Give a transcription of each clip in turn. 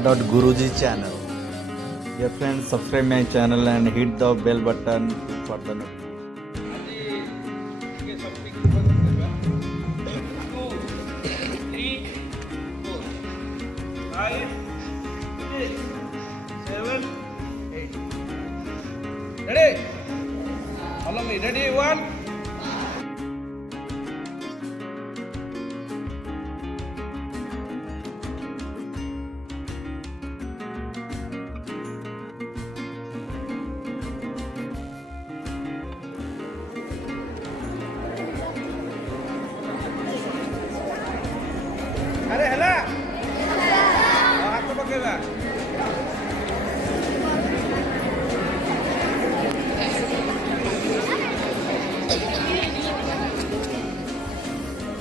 Guruji channel. Dear friends, subscribe my channel and hit the bell button for the Ready? Follow me. Ready? One. अरे हेला हाथ को पकड़ेगा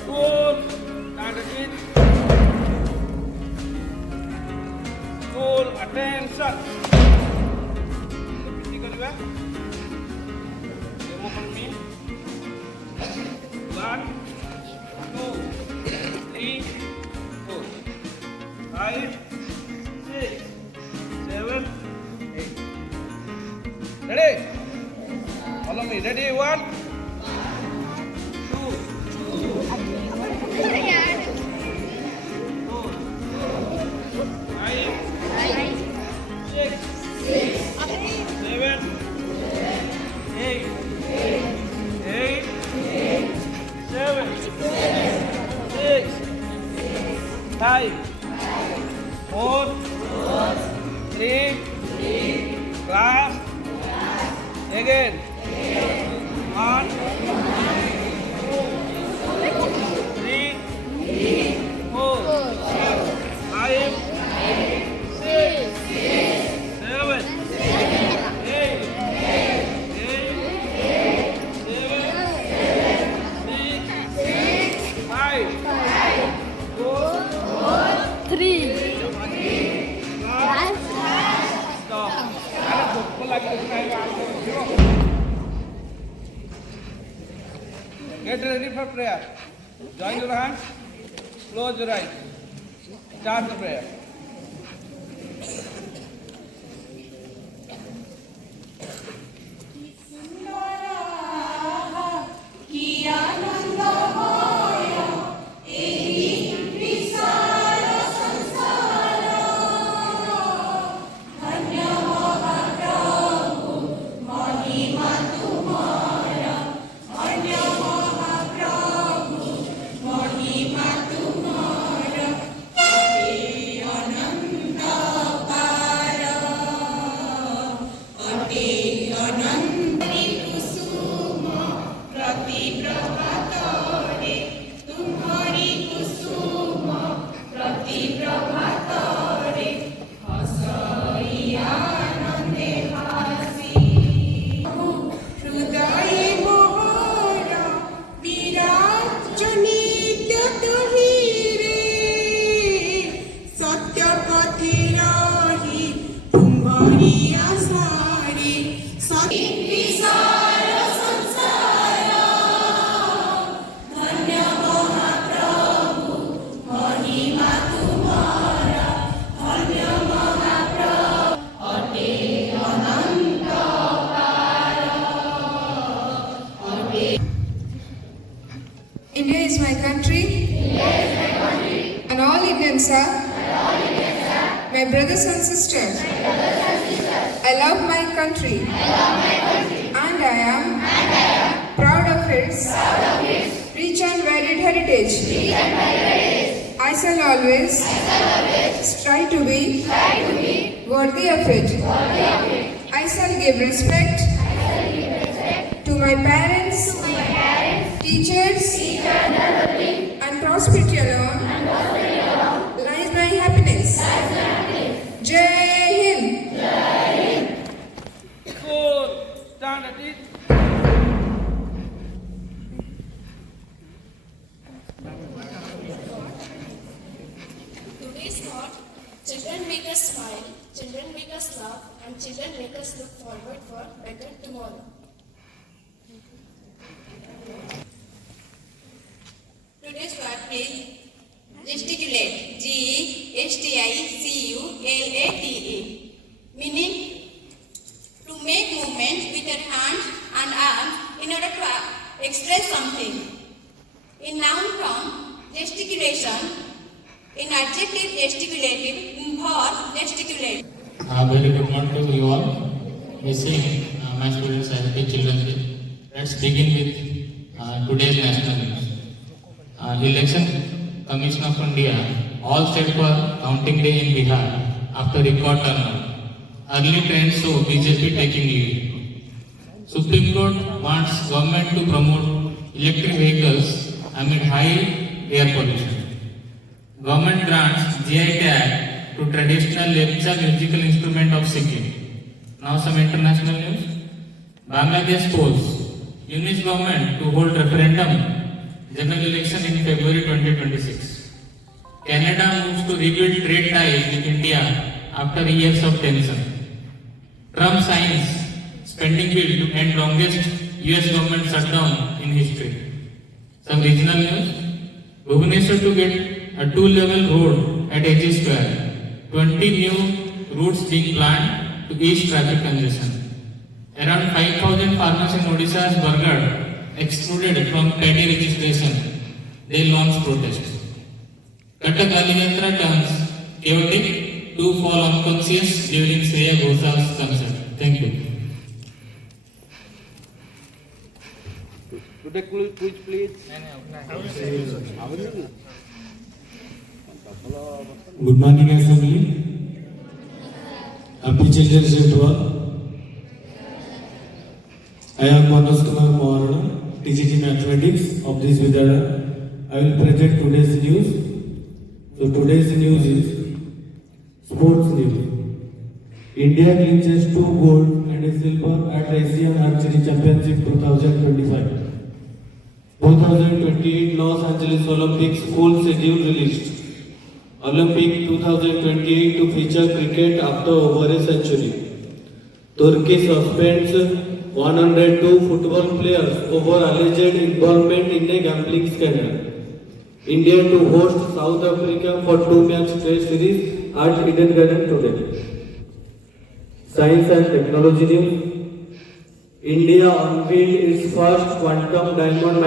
cool attention cool attention repeat करिबा demo for me 1 2 3 4 5 6 7 8 ready follow me ready 1 Five, four, three, class, again, 1, 2, 3, 4, 5, 6, 7, 8, 5, 4, 3 Get ready for prayer. Join your hands. Close your eyes. Start the prayer. India is my country. And all Indians are my brothers and sisters. I love my country. And I am proud of its rich and varied heritage. I shall always strive to be worthy of it. I shall give respect to my parents, teachers, and prosperity alone lies my happiness. Jai Hind. Cool. Stand at it. Today's thought: children make us smile, children make us laugh, and children make us look forward for better tomorrow. Today's word is gesticulate. Gesticulate. express something. In noun form, gesticulation. In adjective, gesticulative. In verb, gesticulate. Very good morning to you all. My students, I have children. Let's begin with today's national news. Election Commission of India all set for counting day in Bihar after record turnout. Early trends show BJP taking lead. Supreme Court wants government to promote electric vehicles amid high air pollution. Government grants GI tag to traditional Lepcha musical instrument of Sikkim. Now some international news. Bangladesh polls UNIS government to hold referendum general election in February 2026. Canada moves to rebuild trade ties with India after years of tension. Trump signs spending bill to end longest US government shutdown in history. Some regional news. Bhubaneswar to get a 2-level road at AG Square. 20 new routes being planned to ease traffic congestion. Around 5,000 farmers in Odisha's Bargarh excluded from paddy registration. They launched protest. Katak Aliyatra turns chaotic. 2 fall unconscious during Shreya Ghoshal's concert. Thank you. Today quiz, please. Good morning, Assembly. Happy Children's Day to all. I am Manoj Kumar Moharana, TGT Mathematics of this Vidyalaya. I will present today's news. So today's news is sports news. India clinches 2 gold and a silver at Asian Archery Championship 2025. 2028 Los Angeles Olympics full schedule released. Olympic 2028 to feature cricket after over a century. Turkey suspends 102 football players over alleged involvement in a gambling scandal. India to host South Africa for 2-match test series at Eden Garden today. Science and technology news. India unveiled its first quantum diamond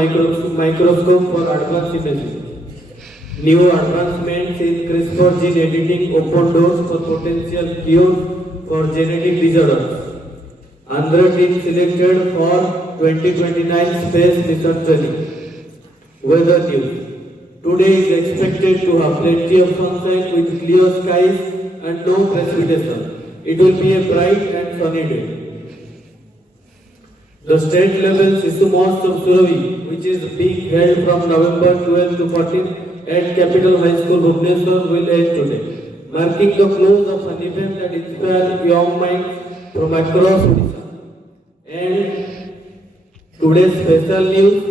microscope for advanced imaging. New advancements in CRISPR gene editing open doors for potential cures for genetic disorders. Andhra team selected for 2029 space mission training. Weather news. Today is expected to have plenty of sunshine with clear skies and no precipitation. It will be a bright and sunny day. The state level Sishu Mahotsav Suravi, which is being held from November 12 to 14 at Capital High School Bhubaneswar, will end today, marking the close of an event that inspired young minds from across Odisha. And today's special news.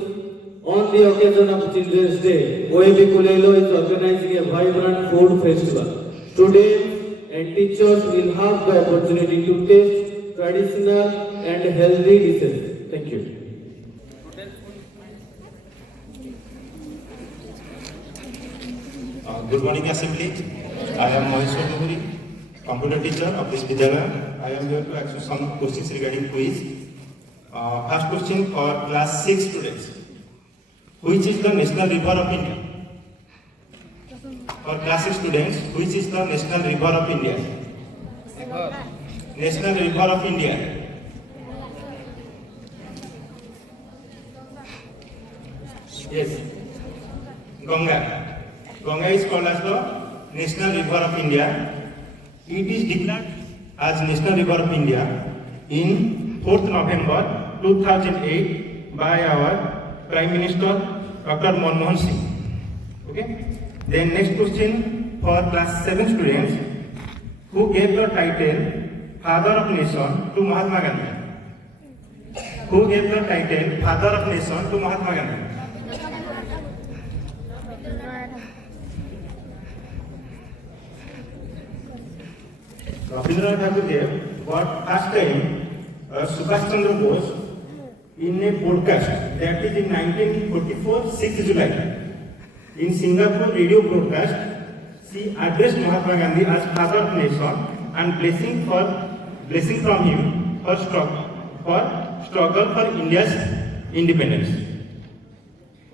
On the occasion of Children's Day, OAB Kulelo is organizing a vibrant food festival. Students and teachers will have the opportunity to taste traditional and healthy dishes. Thank you. Good morning, Assembly. I am Maheshwar Duhuri, computer teacher of this Vidyalaya. I am here to ask you some questions regarding quiz. First question for class 6 students. Which is the national river of India? For class 6 students, which is the national river of India? National river of India. Yes. Ganga. Ganga is called as the national river of India. It is declared as national river of India in 4th November 2008 by our Prime Minister Dr. Manmohan Singh. Okay. Then next question for class 7 students. Who gave the title Father of Nation to Mahatma Gandhi? Who gave the title Father of Nation to Mahatma Gandhi? Rabindranath Tagore gave for first time Subhash Chandra Bose in a broadcast that is in 1944, 6 July. In Singapore radio broadcast, she addressed Mahatma Gandhi as Father of Nation and blessing from him for struggle for India's independence.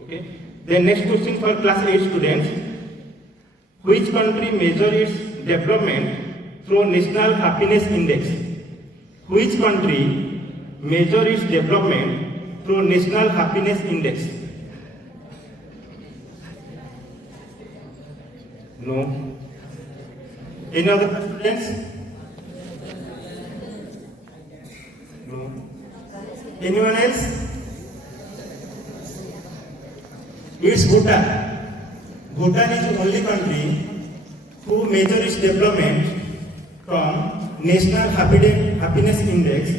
Okay. Then next question for class 8 students. Which country measure its development through National Happiness Index? Which country measure its development through National Happiness Index? No. Any other students? No. Anyone else? It's Bhutan. Bhutan is the only country who measures its development from National Happiness Index.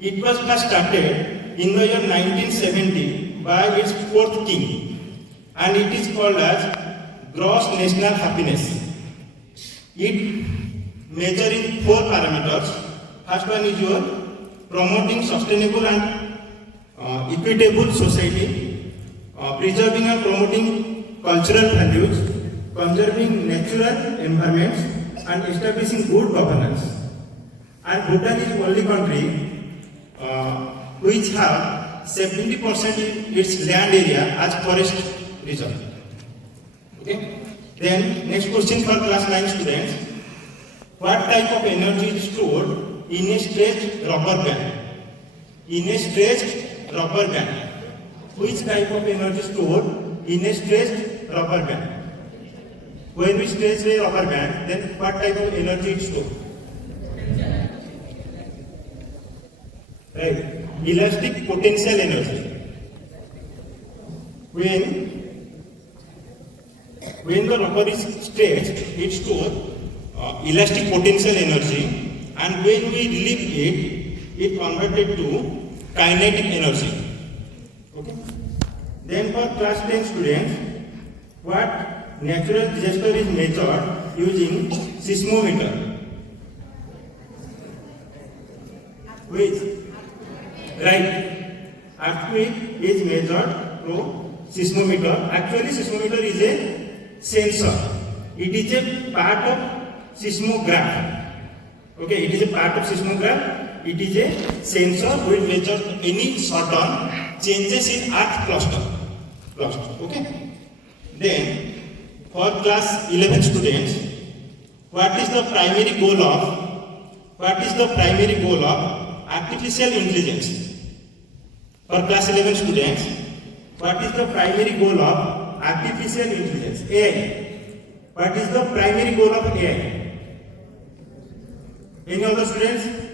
It was first started in the year 1970 by its fourth king, and it is called as Gross National Happiness. It measuring 4 parameters. First one is your promoting sustainable and equitable society, preserving and promoting cultural values, conserving natural environments, and establishing good governance. And Bhutan is the only country which have 70% of its land area as forest reserve. Okay. Then next question for class 9 students. What type of energy is stored in a stretched rubber band? In a stretched rubber band. Which type of energy is stored in a stretched rubber band? When we stretch a rubber band, then what type of energy is stored? Right. Elastic potential energy. When the rubber is stretched, it stores elastic potential energy, and when we release it converted to kinetic energy. Okay. Then for class 10 students, what natural disaster is measured using seismometer? Which? Right. Earthquake is measured through seismometer. Actually, seismometer is a sensor. It is a part of seismograph. Okay, it is a part of seismograph. It is a sensor which measures any sudden changes in earth cluster. Okay. Then for class 11 students, what is the primary goal of artificial intelligence? For class 11 students, what is the primary goal of artificial intelligence? AI. What is the primary goal of AI? Any other students?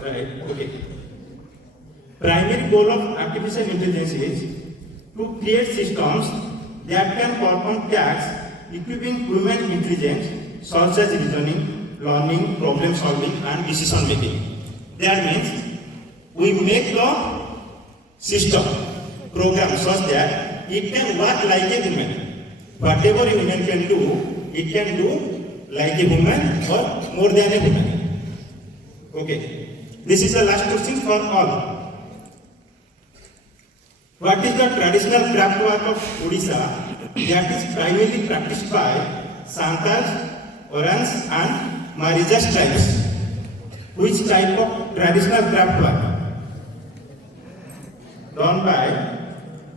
Right, okay. Primary goal of artificial intelligence is to create systems that can perform tasks equipping human intelligence such as reasoning, learning, problem solving, and decision making. That means we make the system program such that it can work like a human. Whatever a human can do, it can do like a human or more than a human. Okay. This is the last question for all. What is the traditional craft work of Odisha that is primarily practiced by Santals, Orans, and Marijas tribes? Which type of traditional craft work? Done by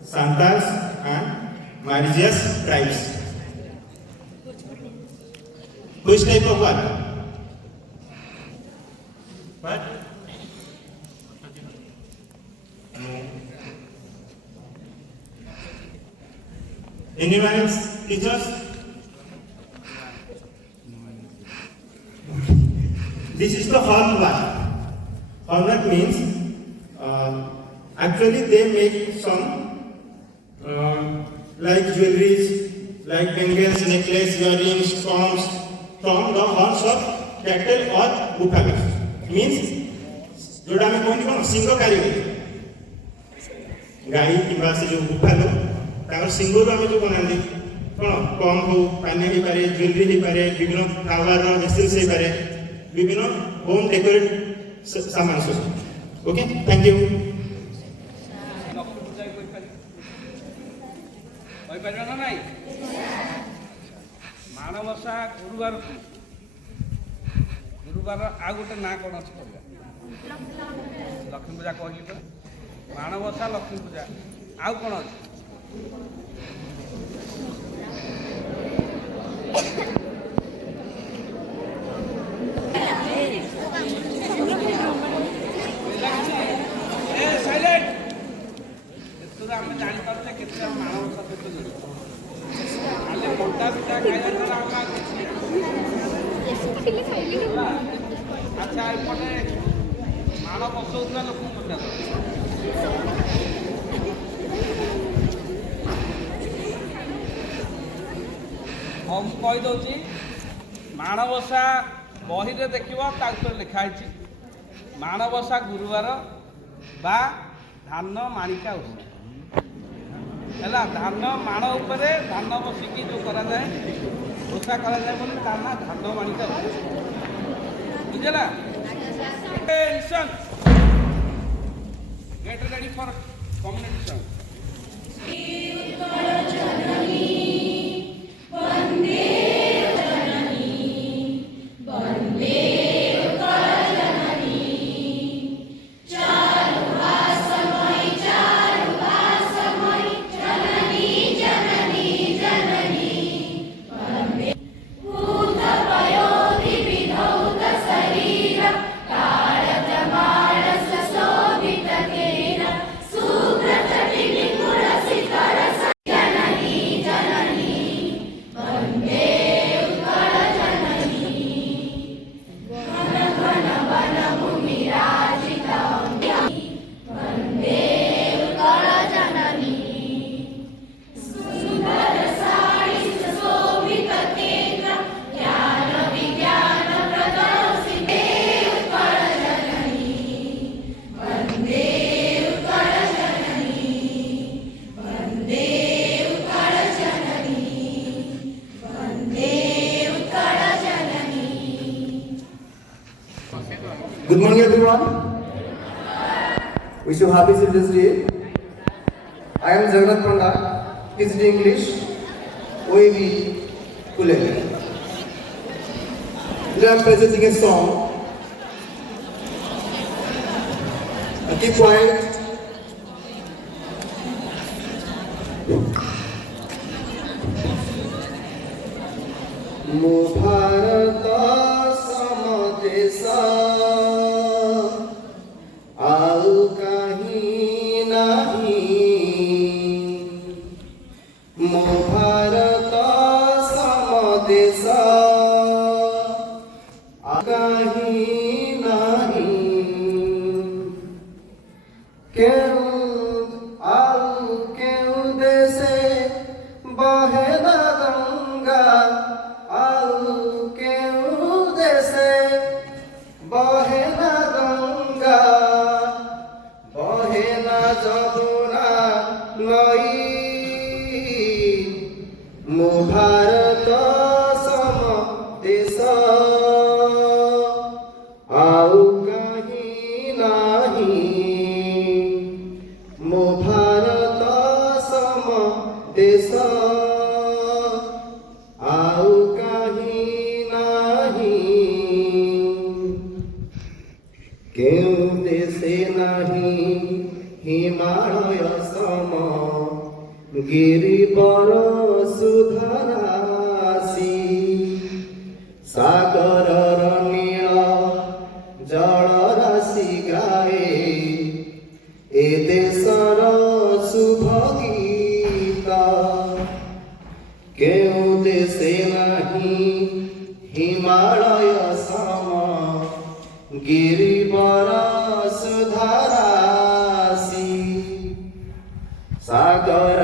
Santals and Marijas tribes. Which type of work? What? No. Anyone else? Teachers? This is the hallmark. Hallmark means actually they make some like jewelries, like bangles, necklace, earrings, charms from the horns of cattle or buffaloes. Means जोड़ा में कौन कौन सिंह कारीगर गाई किंबा से जो buffalo ताकर सिंह रो हमें जो बनांदी कौन कम हो पानी ही पारे ज्वेलरी ही पारे विभिन्न फ्लावर वेसल्स ही पारे विभिन्न होम डेकोरेट सामान सब ओके थैंक यू माणवसा गुरुवार आ गोटे ना कौन अच्छे लक्ष्मी पूजा कहली तो माणबसा लक्ष्मी पूजा आउ कौन अच्छे आम जापारे के माणबसा सहित खाली मोटा पिठा खाइला अच्छा एपटे माण बसौला लोक पचार हाँ मुझे कहीदे माणबसा बही में देख लिखाही माणबसा गुरुवार बा धान माणिका ओषा है धान माण उपर धान बसिकी जो कराए ओषा कराए बोले तार ना धान माणिका बुझेगा get ready for community song Good morning, everyone. Wish you happy Children's Day. I am Jagannath Panda, PhD English, OAV, Pune. Today I am presenting a song. Keep quiet. Mo Bharata Samadesa आउ कहीं नहीं मो भारत समदेशा कहीं नहीं क्यों आउ क्यों देशे बहे न गंगा आउ क्यों देशे बहे न गंगा যমুনা নই মো ভারত সম দেশ আউ কাহি নাহি মো ভারত সম দেশ আউ কাহি নাহি কেউ দেশে নাহি हिमालय सम गिरिवर सुधरासी सागर नील जल राशि गाए ए देशर शुभ गीत केउ देशे नहीं हिमालय सम गिरिवर सुधरा सागर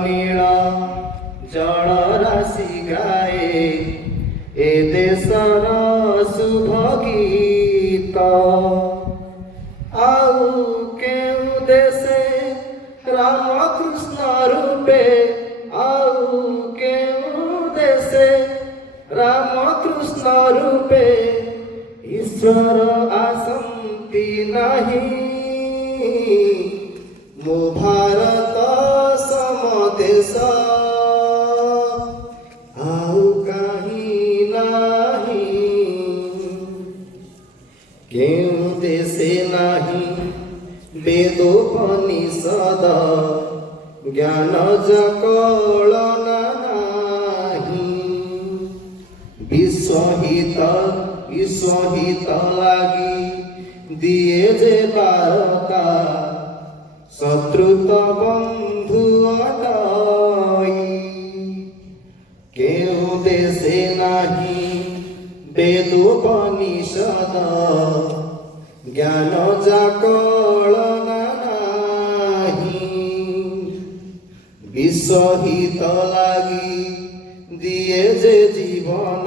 नील जल राशि गाए ए देशर शुभ गीत आउ केउ देशे राम कृष्ण रूपे आउ केउ देशे राम कृष्ण रूपे ईश्वर आसंति नहीं मो भारत समदेश आउ कहीं नहीं केउ देशे वेदोपनिषद ज्ञान जकलन नाही विश्वहित लागी दिए जे बारता शत्रुत बंधु अटाई केउ देशे नाही वेदोपनिषद ज्ञान जाकलन नाही विश्वहित लागी दिए जे जीवन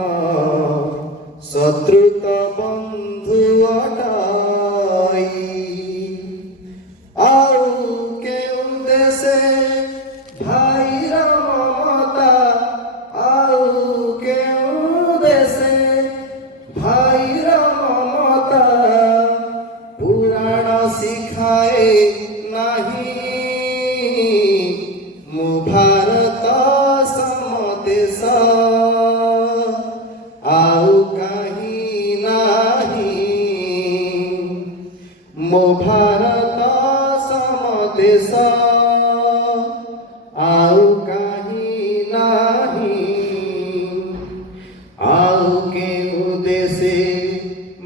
शत्रुत बंधु अटाई आउ केउ देशे भाईर ममता आउ केउ देशे भाईर ममता पुराण शिखाए नाही मो भारत समदेश आउ कहीं नाही मो भारत समदेश आउ कहीं नाही आउ केउ देशे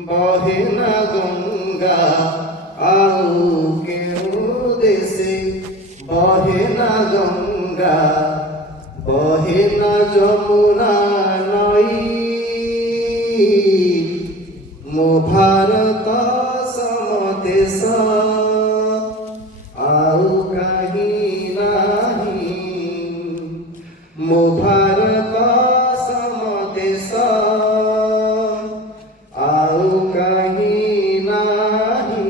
बहे ना गंगा आउ केउ देशे बहे ना गंगा बहे ना जमुना नई मो भारत समदेश आउ कहीं नाही मो भारत समदेश आउ कहीं नाही।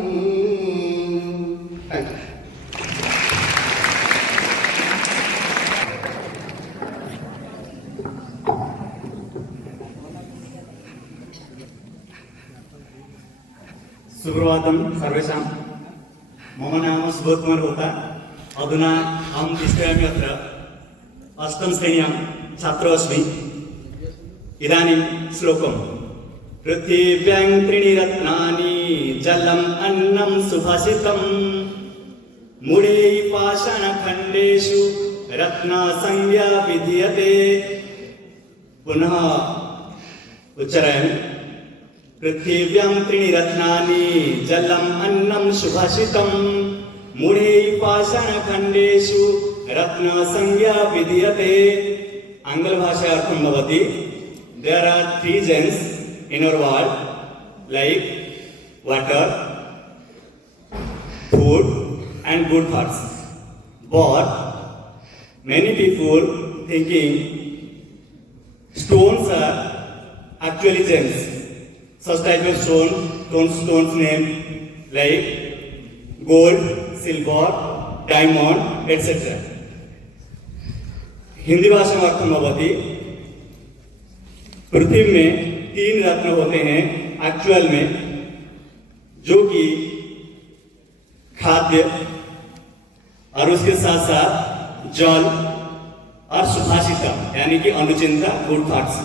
सुप्रभातं सर्वेषां मम नाम सुबोध कुमार होता अधुना अहं तिष्ठामि अत्र अष्टम श्रेण्यां छात्रो अस्मि इदानीं श्लोकं पृथिव्यां त्रीणि रत्नानि जलम् अन्नं सुभाषितं मूढे पाषाणखण्डेषु रत्नसंज्ञा विधीयते पुनः उच्चारयामि पृथिव्यां त्रीणि रत्नानि जलम् अन्नं सुभाषितं मूढे पाषाणखण्डेषु रत्नसंज्ञा विधीयते आङ्ग्लभाषा अर्थं भवति there are three gems in our world like water, food and good thoughts, but many people thinking stones are actually gems. Such type of stones name like gold, silver, diamond, etc. Hindi भाषा में अर्थम भवति पृथ्वी में 3 रत्न होते हैं actual में, जो कि खाद्य और उसके साथ साथ जल और सुभाषिता यानी कि अनुचिंता गुड थॉट्स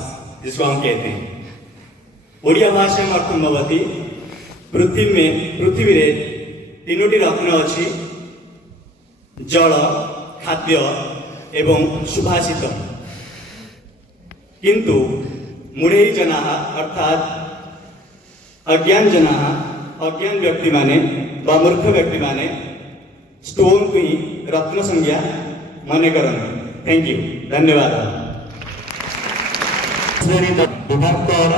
जिसको हम कहते हैं। ओडिया भाषा में अर्थम भवति पृथ्वी रे 3टी रत्न अच्छी जल, खाद्य एवं सुभाषित, किंतु मूढ़े जनाः अर्थात अज्ञान जनाः अज्ञान व्यक्ति माने बा मूर्ख व्यक्ति माने स्टोन को ही रत्न संज्ञा मन करते। थैंक यू, धन्यवाद।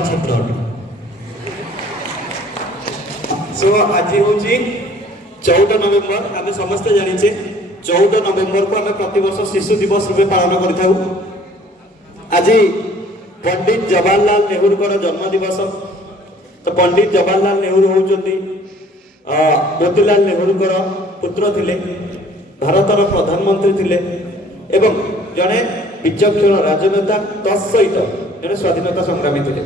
छात्र सो आज हूँ 14 नवेम्बर आम समस्ते जाचे 14 नवेम्बर को आम प्रतिवर्ष शिशु दिवस रूपे पालन कर आज पंडित जवाहरलाल नेहरू जन्म दिवस। तो पंडित जवाहरलाल नेहरू होती मोतीलाल नेहरू पुत्र थिले, भारतर प्रधानमंत्री थिले एवं जड़े विचक्षण राजनेता तत्सहित जड़े स्वाधीनता संग्रामी थिले।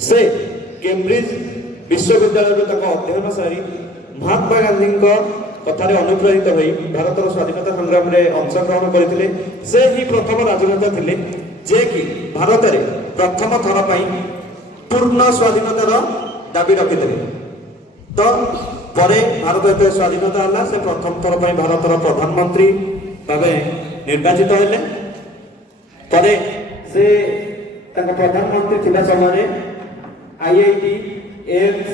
से केम्ब्रिज विश्वविद्यालय अध्ययन सारी महात्मा गांधी कथार अनुप्रेरित हो भारतर स्वाधीनता संग्राम में अंशग्रहण करते। से ही प्रथम राजनेता थिले जे कि भारत में प्रथम थर पूर्ण स्वाधीनतार दाबी रखिते। तो ପରେ ଭାରତ ଯେତେବେଳେ ସ୍ୱାଧୀନତା ହେଲା ସେ ପ୍ରଥମ ଥର ପାଇଁ ଭାରତର ପ୍ରଧାନମନ୍ତ୍ରୀ ଭାବେ ନିର୍ବାଚିତ ହେଲେ। ପରେ ସେ ତାଙ୍କ ପ୍ରଧାନମନ୍ତ୍ରୀ ଥିବା ସମୟରେ IIT, ଏମ୍ସ,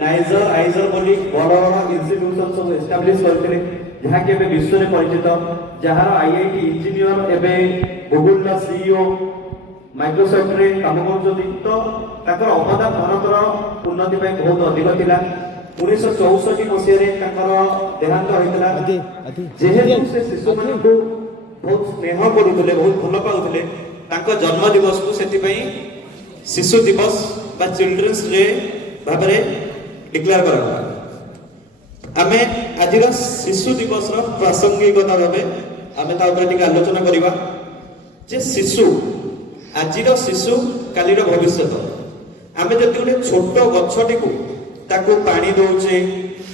ନାଇଜର, ଆଇଜର ବୋଲି ବଡ଼ ବଡ଼ ଇନଷ୍ଟିଟ୍ୟୁସନ ସବୁ ଏଷ୍ଟାବ୍ଲିଶ କରିଥିଲେ, ଯାହାକି ଏବେ ବିଶ୍ୱରେ ପରିଚିତ, ଯାହାର IIT ଇଞ୍ଜିନିୟର ଏବେ ଗୁଗୁଲର CEO, ମାଇକ୍ରୋସଫ୍ଟରେ କାମ କରୁଛନ୍ତି। ତ ତାଙ୍କର ଅବଦାନ ଭାରତର ଉନ୍ନତି ପାଇଁ ବହୁତ ଅଧିକ ଥିଲା। 1964 ମସିହାରେ ତାଙ୍କର ଦେହାନ୍ତ ହୋଇଥିଲା। ଯେହେତୁ ସେ ଶିଶୁମାନଙ୍କୁ ବହୁତ ସ୍ନେହ କରୁଥିଲେ, ବହୁତ ଭଲ ପାଉଥିଲେ, ତାଙ୍କ ଜନ୍ମ ଦିବସକୁ ସେଥିପାଇଁ ଶିଶୁ ଦିବସ ବା ଚିଲଡ୍ରେନ୍ସ ଡେ ଭାବରେ ଡିକ୍ଲେୟାର କରାଗଲା। ଆମେ ଆଜିର ଶିଶୁ ଦିବସର ପ୍ରାସଙ୍ଗିକତା ଭାବେ ଆମେ ତା ଉପରେ ଟିକେ ଆଲୋଚନା କରିବା ଯେ ଶିଶୁ, ଆଜିର ଶିଶୁ କାଲିର ଭବିଷ୍ୟତ। ଆମେ ଯଦି ଗୋଟେ ଛୋଟ ଗଛଟିକୁ ତାକୁ ପାଣି ଦଉଛେ,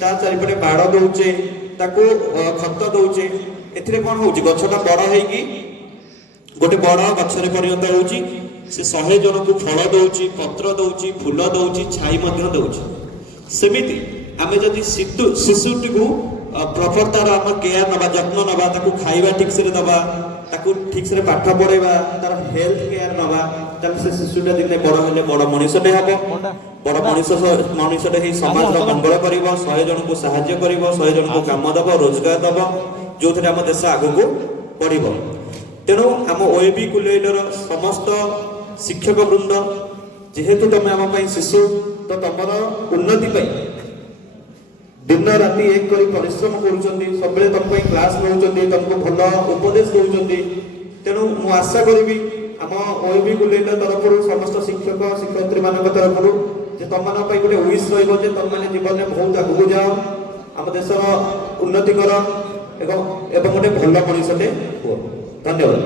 ତା ଚାରିପଟେ ବାଡ଼ ଦଉଛେ, ତାକୁ ଖତ ଦଉଛେ, ଏଥିରେ କ'ଣ ହଉଛି? ଗଛଟା ବଡ଼ ହେଇକି ଗୋଟେ ବଡ଼ ଗଛରେ ପରିଣତ ହେଉଛି। ସେ 100 ଜଣଙ୍କୁ ଫଳ ଦଉଛି, ପତ୍ର ଦଉଛି, ଫୁଲ ଦଉଛି, ଛାଇ ମଧ୍ୟ ଦଉଛି। ସେମିତି ଆମେ ଯଦି ଶିଶୁଟିକୁ ପ୍ରପର ତାର ଆମ କେୟାର ନେବା, ଯତ୍ନ ନେବା, ତାକୁ ଖାଇବା ଠିକ୍ସରେ ଦେବା, ତାକୁ ଠିକ୍ସରେ ପାଠ ପଢ଼େଇବା, ତାର ହେଲ୍ଥ କେୟାର ନେବା, ତାହେଲେ ସେ ଶିଶୁଟା ଦିନେ ବଡ଼ ହେଲେ ବଡ଼ ମଣିଷଟେ ହେବ। ବଡ଼ ମଣିଷଟେ ହେଇ ସମାଜର ମଙ୍ଗଳ କରିବ, 100 ଜଣଙ୍କୁ ସାହାଯ୍ୟ କରିବ, 100 ଜଣଙ୍କୁ କାମ ଦେବ, ରୋଜଗାର ଦେବ, ଯେଉଁଥିରେ ଆମ ଦେଶ ଆଗକୁ ବଢ଼ିବ। ତେଣୁ ଆମ OAB କୁଲେଇର ସମସ୍ତ ଶିକ୍ଷକ ବୃନ୍ଦ, ଯେହେତୁ ତମେ ଆମ ପାଇଁ ଶିଶୁ, ତ ତମର ଉନ୍ନତି ପାଇଁ ଦିନ ରାତି ଏକ କରି ପରିଶ୍ରମ କରୁଛନ୍ତି, ସବୁବେଳେ ତମ ପାଇଁ କ୍ଲାସ ନେଉଛନ୍ତି, ତମକୁ ଭଲ ଉପଦେଶ ଦେଉଛନ୍ତି। ତେଣୁ ମୁଁ ଆଶା କରିବି ଆମ OAB କୁଲେଇର ତରଫରୁ, ସମସ୍ତ ଶିକ୍ଷକ ଶିକ୍ଷୟିତ୍ରୀ ମାନଙ୍କ ତରଫରୁ, ଯେ ତମମାନଙ୍କ ପାଇଁ ଗୋଟେ ୱିଶ ରହିବ ଯେ ତମମାନେ ଜୀବନରେ ବହୁତ ଆଗକୁ ଯାଅ, ଆମ ଦେଶର ଉନ୍ନତି କର ଏବଂ ଗୋଟେ ଭଲ ମଣିଷଟେ ହୁଅ। ଧନ୍ୟବାଦ।